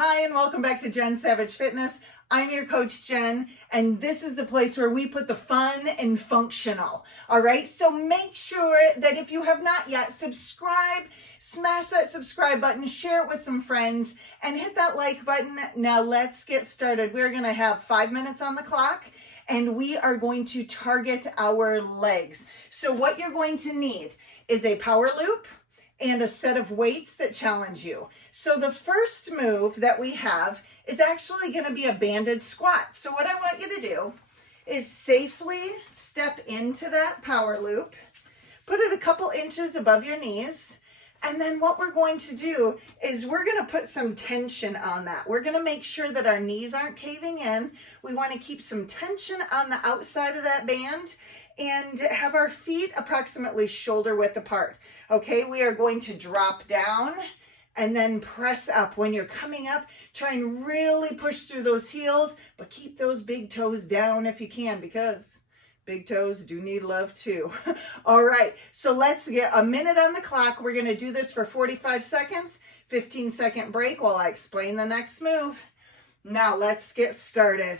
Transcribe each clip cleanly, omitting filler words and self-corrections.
Hi, and welcome back to Jen Savage Fitness. I'm your coach, Jen, and this is the place where we put the fun in functional. All right, so make sure that if you have not yet, subscribe, smash that subscribe button, share it with some friends, and hit that like button. Now let's get started. We're gonna have 5 minutes on the clock, and we are going to target our legs. So what you're going to need is a power loop and a set of weights that challenge you. So the first move that we have is actually going to be a banded squat. So what I want you to do is safely step into that power loop, put it a couple inches above your knees, and then what we're going to do is we're going to put some tension on that. We're going to make sure that our knees aren't caving in. We want to keep some tension on the outside of that band and have our feet approximately shoulder width apart. Okay, we are going to drop down and then press up. When you're coming up, try and really push through those heels, but keep those big toes down if you can, because big toes do need love too. All right, so let's get a minute on the clock. We're gonna do this for 45 seconds, 15-second break while I explain the next move. Now let's get started.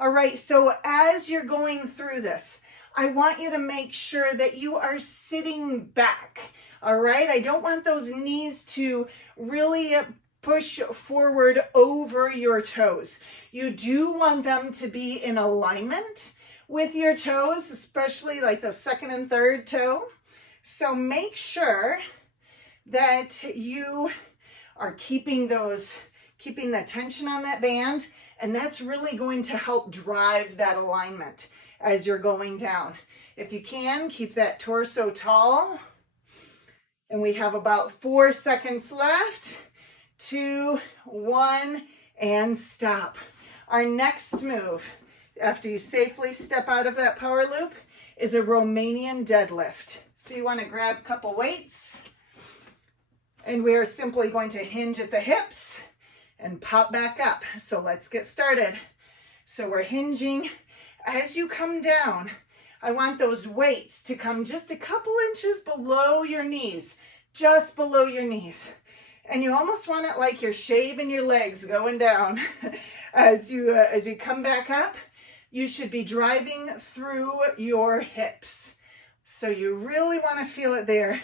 All right, so as you're going through this, I want you to make sure that you are sitting back. All right, I don't want those knees to really push forward over your toes. You do want them to be in alignment with your toes, especially like the second and third toe. So make sure that you are keeping the tension on that band, and that's really going to help drive that alignment as you're going down. If you can, keep that torso tall. And we have about 4 seconds left. 2, 1, and stop. Our next move, after you safely step out of that power loop, is a Romanian deadlift. So you want to grab a couple weights, and we are simply going to hinge at the hips and pop back up. So let's get started. So we're hinging. As you come down, I want those weights to come just a couple inches below your knees, just below your knees. And you almost want it like you're shaving your legs going down. As you come back up, you should be driving through your hips. So you really want to feel it there.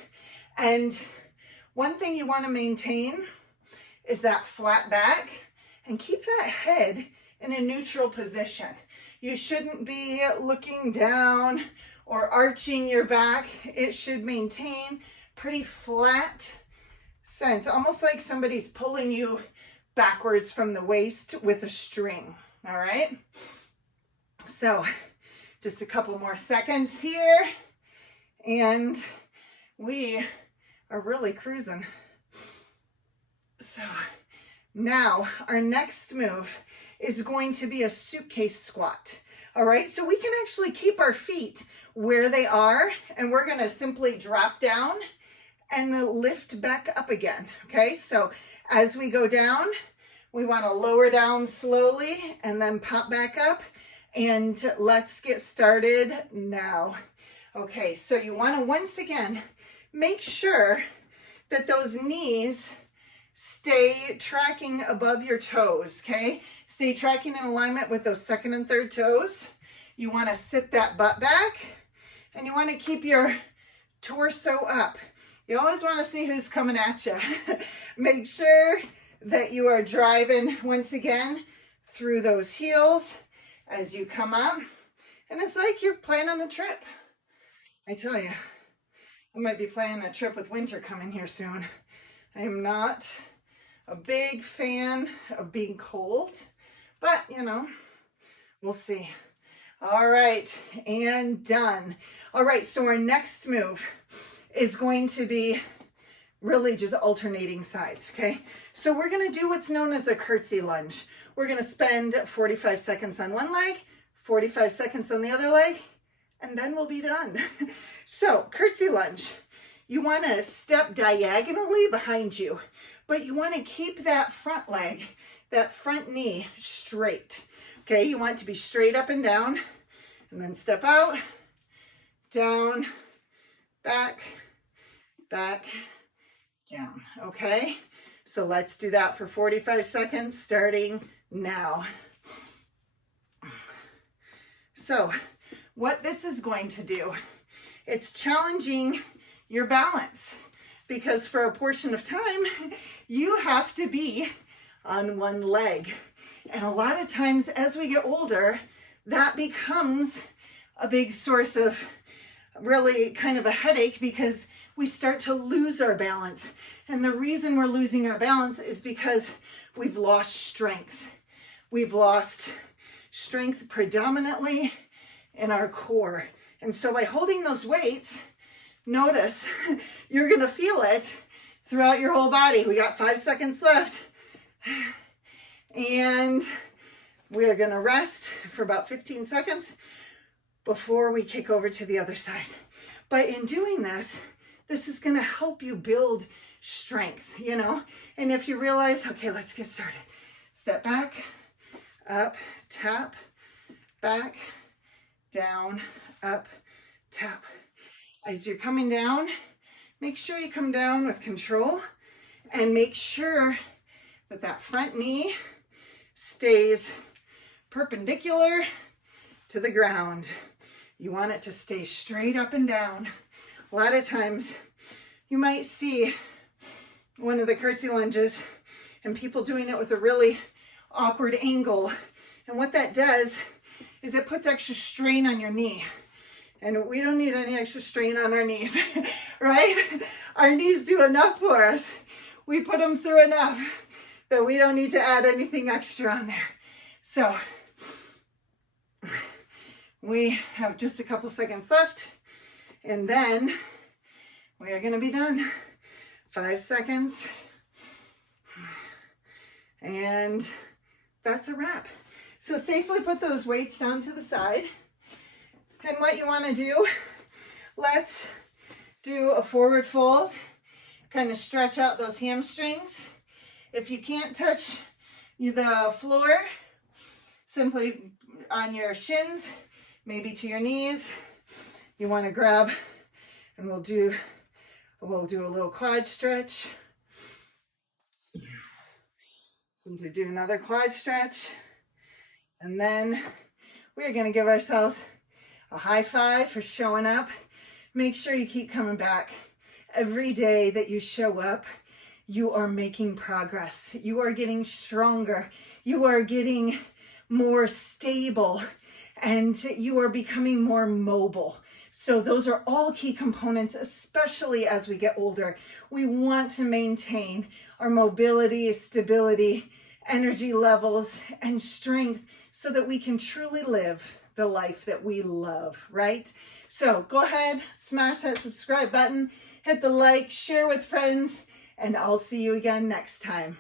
And one thing you want to maintain is that flat back, and keep that head in a neutral position. You shouldn't be looking down or arching your back. It should maintain pretty flat sense, almost like somebody's pulling you backwards from the waist with a string. All right. So just a couple more seconds here, and we are really cruising. So now our next move is going to be a suitcase squat. All right, so we can actually keep our feet where they are, and we're gonna simply drop down and lift back up again. Okay, so as we go down, we wanna lower down slowly and then pop back up, and let's get started now. Okay, so you wanna once again, make sure that those knees stay tracking above your toes, okay? Stay tracking in alignment with those second and third toes. You want to sit that butt back, and you want to keep your torso up. You always want to see who's coming at you. Make sure that you are driving, once again, through those heels as you come up. And it's like you're planning a trip. I tell you, I might be planning a trip with winter coming here soon. I am not a big fan of being cold, but you know, we'll see. All right, and done. All right, so our next move is going to be really just alternating sides, okay? So we're gonna do what's known as a curtsy lunge. We're gonna spend 45 seconds on one leg, 45 seconds on the other leg, and then we'll be done. So curtsy lunge. You want to step diagonally behind you, but you want to keep that front leg, that front knee straight. Okay, you want it to be straight up and down, and then step out, down, back, back, down. Okay, So let's do that for 45 seconds, starting now. So what this is going to do, it's challenging your balance, because for a portion of time, you have to be on one leg. And a lot of times as we get older, that becomes a big source of really kind of a headache, because we start to lose our balance. And the reason we're losing our balance is because we've lost strength. We've lost strength predominantly in our core. And so by holding those weights, notice you're going to feel it throughout your whole body. We got 5 seconds left. And we're going to rest for about 15 seconds before we kick over to the other side. But in doing this, this is going to help you build strength, you know? And if you realize, okay, let's get started. Step back, up, tap, back, down, up, tap. As you're coming down, make sure you come down with control, and make sure that that front knee stays perpendicular to the ground. You want it to stay straight up and down. A lot of times you might see one of the curtsy lunges and people doing it with a really awkward angle. And what that does is it puts extra strain on your knee. And we don't need any extra strain on our knees, right? Our knees do enough for us. We put them through enough that we don't need to add anything extra on there. So we have just a couple seconds left, and then we are going to be done. 5 seconds. And that's a wrap. So safely put those weights down to the side. And what you want to do, let's do a forward fold. Kind of stretch out those hamstrings. If you can't touch the floor, simply on your shins, maybe to your knees, you want to grab, and we'll do a little quad stretch. Simply do another quad stretch. And then we're going to give ourselves a high five for showing up. Make sure you keep coming back. Every day that you show up, you are making progress. You are getting stronger. You are getting more stable, and you are becoming more mobile. So those are all key components, especially as we get older. We want to maintain our mobility, stability, energy levels, and strength so that we can truly live the life that we love, right? So go ahead, smash that subscribe button, hit the like, share with friends, and I'll see you again next time.